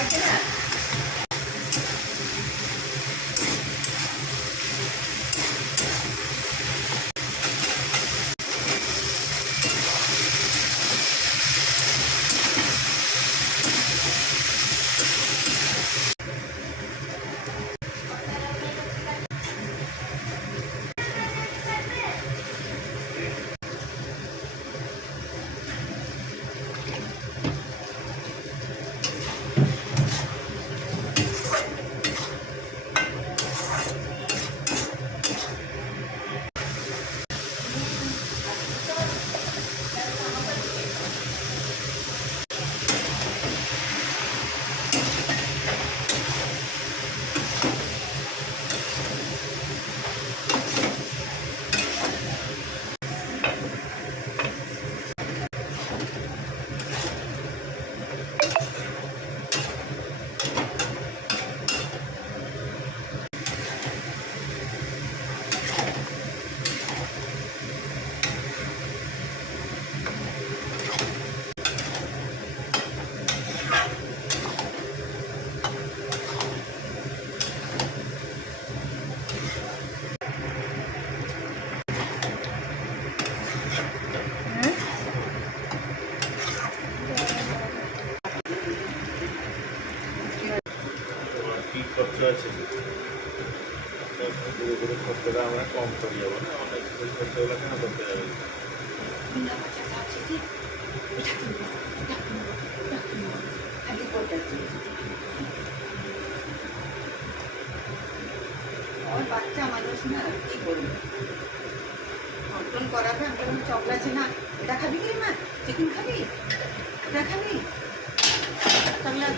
আছে না কি খরচা আছে খরচাটা আমরা কম করি যাবো না অনেক খরচাগুলো কেন করতে যাবে আমার বাচ্চা মানুষ না কি করবে মটন করাবে আমি তখন চকলাছি না এটা খাবি কি মা চিকেন খাবি এটা খাবি চকলা